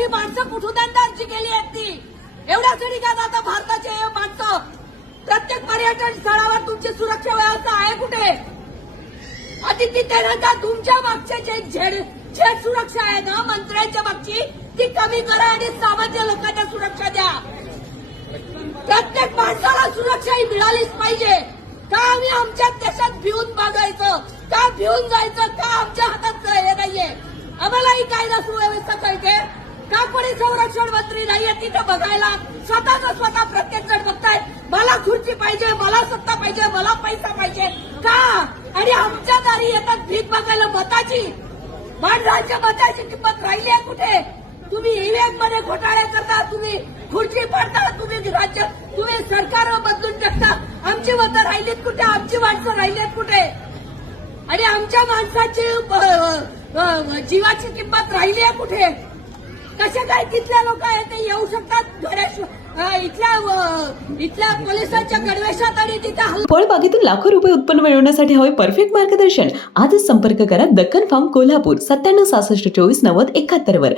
ही माणसं कुठून अंदाजची गेली आहेत ती? एवढ्यासाठी काय आता भारताचे हे माणसं? प्रत्येक पर्यटन स्थळावर तुमची सुरक्षा व्यवस्था आहे कुठे? अतिथी त्यानंतर तुमच्या मागच्या जे झेड झेड सुरक्षा आहे ना मंत्र्यांच्या मागची ती कमी करा आणि सामान्य लोकांना सुरक्षा द्या. प्रत्येक माणसाला सुरक्षा ही मिळालीच पाहिजे. का आम्ही आमच्या देशात भिवून बागायचं का भिवून जायचं? का आमच्या हातात हे नाहीये? आम्हाला ही कायदा सुव्यवस्था कळते. का कोणी संरक्षण मंत्री नाहीये तिथं बघायला स्वतःच स्वतः प्रत्येक जण बघतायत. मला खुर्ची पाहिजे मला सत्ता पाहिजे मला पैसा पाहिजे. का? आणि आमच्या दारी येतात भीक बघायला मताची. माणसांच्या मताची किंमत राहिली आहे कुठे? तुम्ही ईव्हीएममध्ये घोटाळे करता तुम्ही खुर्ची पडता तुम्ही राज्य तुम्ही सरकार बदलून टाकता. आमची मतं राहिलीत कुठे? आमची माणसं राहिलीत कुठे? आणि आमच्या माणसाची जीवाची किंमत राहिली आहे कुठे? कसे काय तिथल्या लोक आहेत ते येऊ शकतात? इथल्या इथल्या पोलिसांच्या गणवेशात आणि तिथे फळबागेतून लाखो रुपये उत्पन्न मिळवण्यासाठी हवे परफेक्ट मार्गदर्शन. आजच संपर्क करा दक्कन फार्म कोल्हापूर सत्त्याण्णव सहासष्ट चोवीस नव्वद एकाहत्तर वर